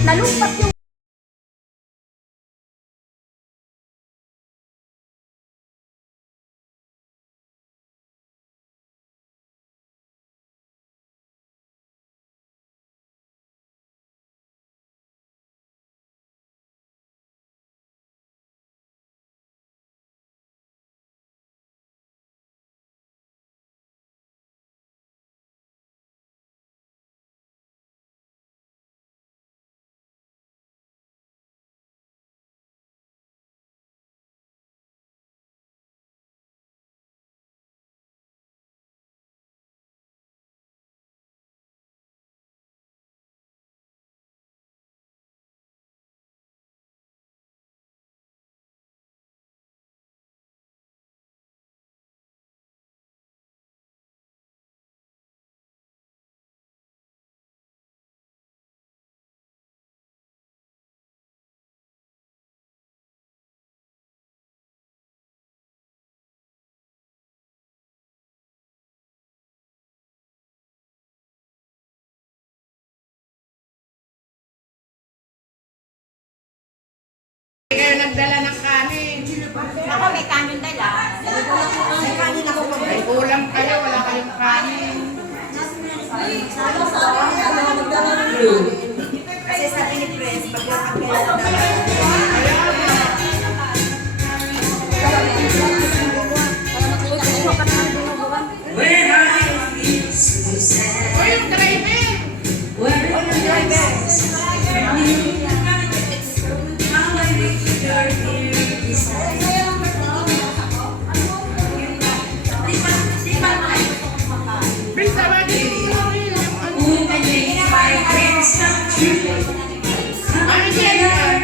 Nalumpat yung kayo nagdala ng kanin. ako may kanin dala. May kanin ako pa. May kulang kayo, wala kayong kanin. Kasi sabi ni Pres, paglakad kayo ng dala. When I feel so sad, O yung driver! when I driver, how I wish you're here beside me. Please, tawagin mo yung ano. Who can make my dreams come true? Ano siya yan?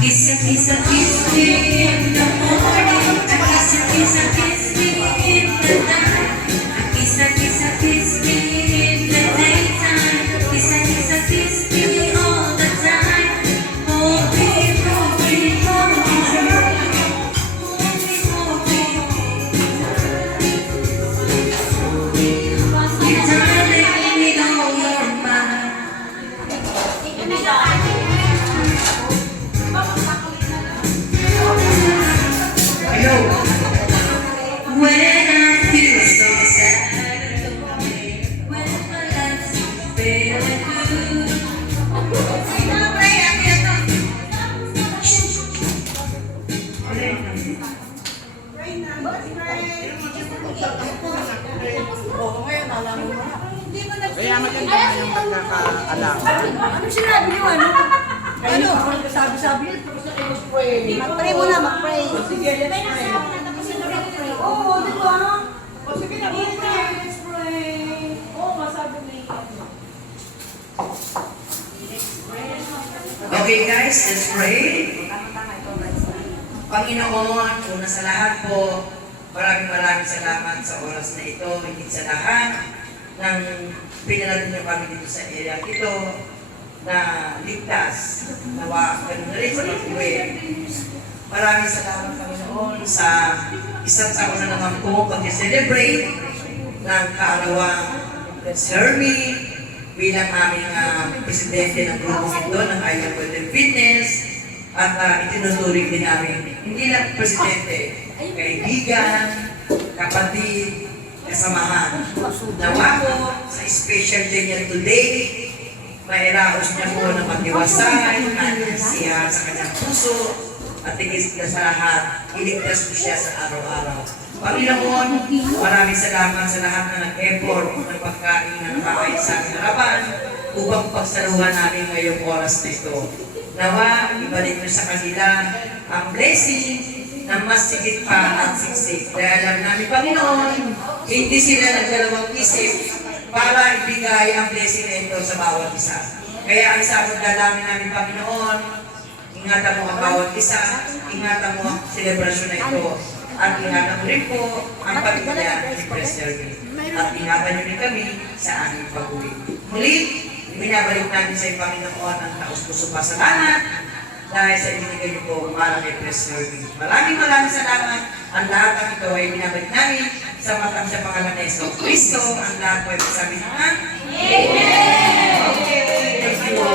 Kiss a kiss a kiss me in the morning. A kiss a kiss a kiss me in the night. A kiss a kiss a kiss me in the daytime. Kiss a kiss a kiss me all the time. Hold me, hold me, hold me, hold me, hold me. You darling, me know you're mine. When I feel so sad, when my lights fade blue. Kaya maganda nga yung pagkakaalam. Anong sinabi niyo ano? Ano? Sabi-sabi yun. Mag-pray muna, mag-pray. Sige, let's pray. Oo, di ba? O sige na, let's pray. Oo, masabi na yun. Okay guys, let's pray. Panginoon, una sa lahat po, maraming salamat sa oras na ito, higit sa lahat ng pinalad niyo kami dito sa area ito na ligtas, nawa, ganun na rin sa pag-uwi. Maraming salamat Panginoon sa isang taon na naman po pag-celebrate ng kaarawang Hermy bilang aming presidente ng grupo ito ng Island Golden Fitness at itinuturing din namin hindi lang presidente, kaibigan, kapatid, kasamahan. Nawa po sa special day niya today, mairaos niya po na magdiwasay, siya sa kanyang puso, at tigis na sa lahat, iligtas ko siya sa araw-araw. Panginoon, maraming salamat sa lahat na nag-effort ng pagkain na nakakain sa aming harapan upang pagsaluhan namin ngayong oras na ito. Nawa, ibalik mo sa kanila ang blessing na mas sigit pa at siksik. Dahil alam namin, Panginoon, hindi sila nagdalawang isip para ibigay ang blessing na ito sa bawat isa. Kaya ang isa ang dalangin namin, Panginoon, ingatan mo ang bawat isa, ingatan mo ang selebrasyon na ito, at ingatan mo rin po ang pamilya ni President. At ingatan niyo rin kami sa aming pag-uwi. Muli, binabalik natin sa iyo, Panginoon, ang taos-puso pasalamat dahil sa ibinigay niyo po para kay President. Maraming salamat. Ang lahat ng ito ay binabalik namin sa matang sa pangalan ni Jesus Cristo. Ang lahat po ay sabi naman, Amen! Okay, thank you.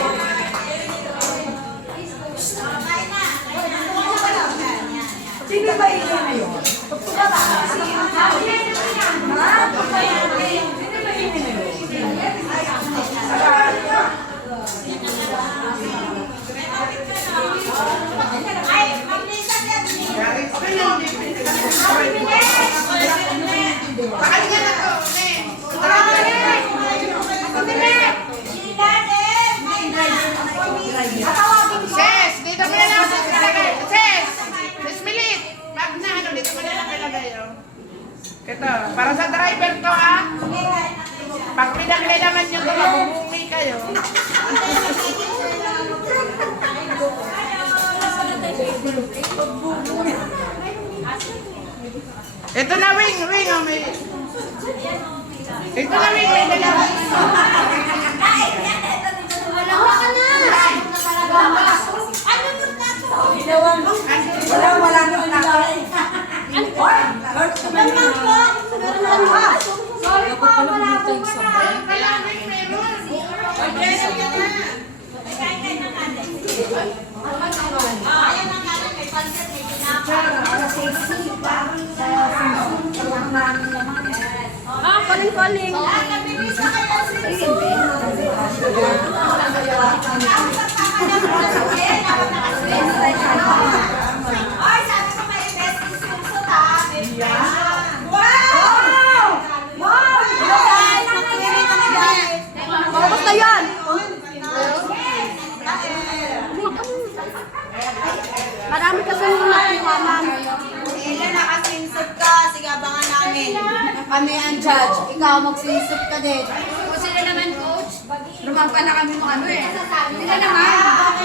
Sino ba yun na yun? Pakalinya na to, Ses, dito mo na lang sa ilagay. Ses! Ses, Milit! Pag na, dito mo na lang ilagay. Ito, para sa driver to, ha? Pag pinakailangan nyo ito, mabubuwi kayo. Ito na, Wing, oh, may... Ito na, Wing, may dalawa. Wala naman ako. Sorry pa, wala akong Kailangan, Wing, meron. Calling. Basta yan. Marami kasi yung nakuha, ma'am. Ella, nakasinsot ka. Sige, abangan namin. Kami ang judge. Ikaw, magsinsot ka din. Kung sila naman, coach, lumampa na kami ng ano eh. Sila naman.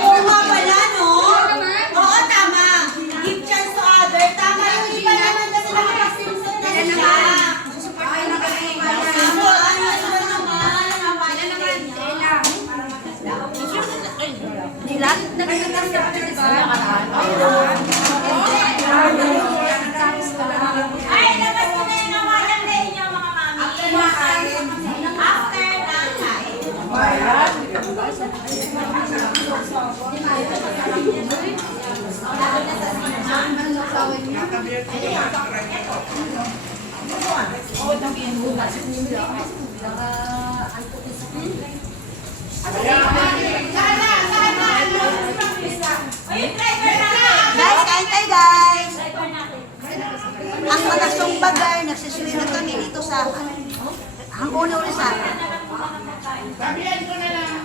Oo nga pala, no? Oo, tama. Give chance to other. Tama yung iba naman kasi nakasinsot na Sila sila. naman. Susuport na kami. Ano, iba naman. Sila naman, sila. Nila? Nakikita sa kanya, di ba? Ay, labas mo na yung nawalan na inyo, mga mami. After na kain. After na kain. Guys, kain tayo guys. Ang mga sumbagay, nagsisuli na kami dito sa ang uli sa Sabihan ko na lang.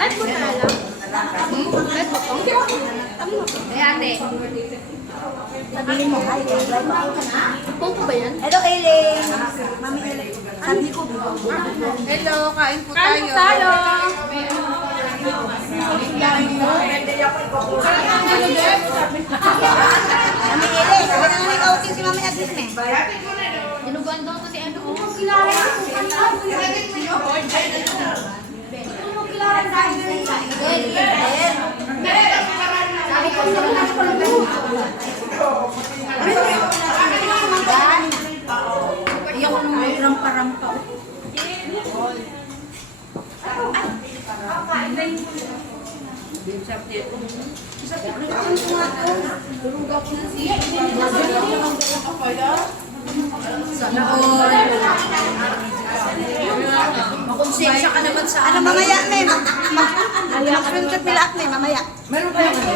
Live mo na lang. Live mo ko? Ay, ate. sabihin mo, hi, Popo ba yan? hello, Eileen. Mami, Eileen. Sabi ko, Hello, kain po tayo. Kain po tayo. Mami, Eileen. Sabi na nga ikaw si Mami Agnes, me. Dinuguan daw kasi ano. Ayaw ko nung may rampa-rampa. Sana all. Makonsensya ka naman sa ano mamaya, Mem? Mag-screenshot nila at Mem, mamaya. Meron kayong ano?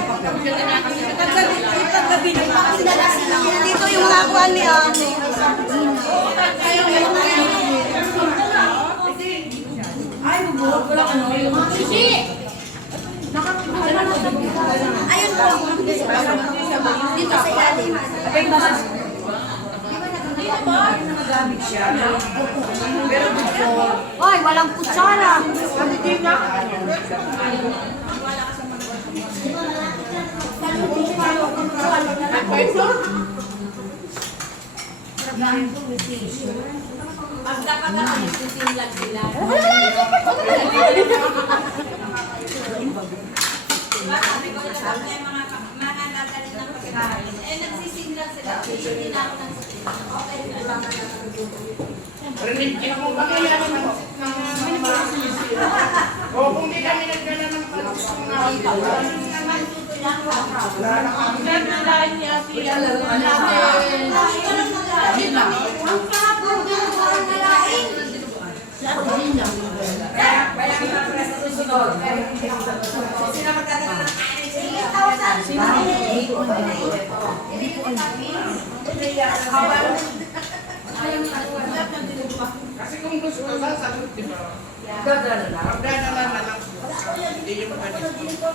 Dito yung mga kuhan ni Ate. Ay, mabuhat ko lang ano yung... Ayun po. Dito sa ilalim. Nagamit siya. Pero before, Hoy, walang kutsara. Rinig, kung kailangan ng o kung di kami nagdala ng pansin kasi kung gusto ko sasagot, di ba? dadala na. Magdadala na lang. Hindi yung ganito.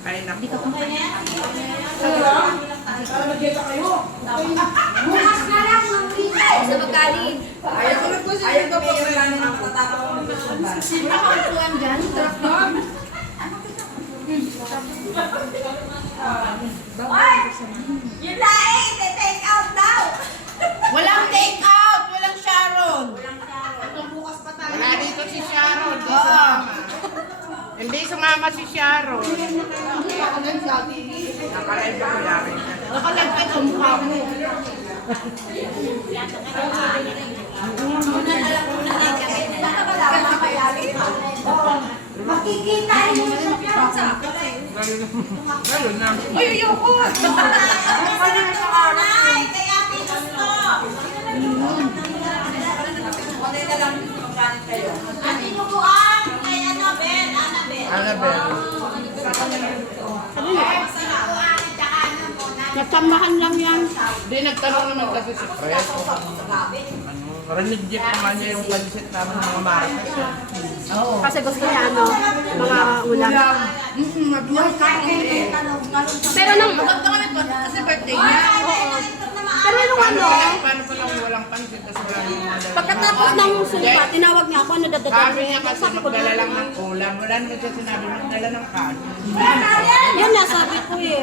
Ay, naku. Sa magkalin. Ayaw ko may yung plano ng tatakot mo dito sa bahay. Yun laing, take out daw. Walang take out, walang Sharon. Wala dito si Sharon. Di sumama. Hindi sumama si Sharon. Nakalive ko yari. Nakalagpit ang mukha mo. Makikita mo sa piyansa. Ganun na. Ay, ayoko. Nay, kaya pinusto. At inupuan kay Annabel. Annabel. Nasamahan lang yan. Hindi, nagtanong naman kasi si Fred. Religious naman niya yung pansit namin ng mga marites. Kasi gusto niya mga ulam. Pero nung... Kasi birthday niya. Pero nung Paano pa lang walang pansit? Kasi maraming mga dala. pagkatapos ng sumpa, tinawag niya ako, dadagdag Sabi niya kasi magdala lang ng ulam. Wala naman siya sinabi magdala ng kanin. Yan na, sabi ko eh.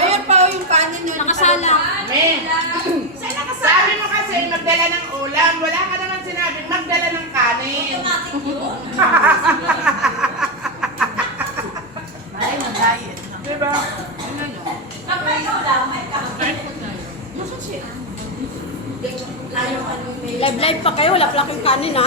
Ayan pa yung kanin yun. Nakasala. Men, sabi mo kasi magdala ng ulam. Wala ka naman sinabi magdala ng kanin. Diba? Live pa kayo, wala pala kayong kanin ha.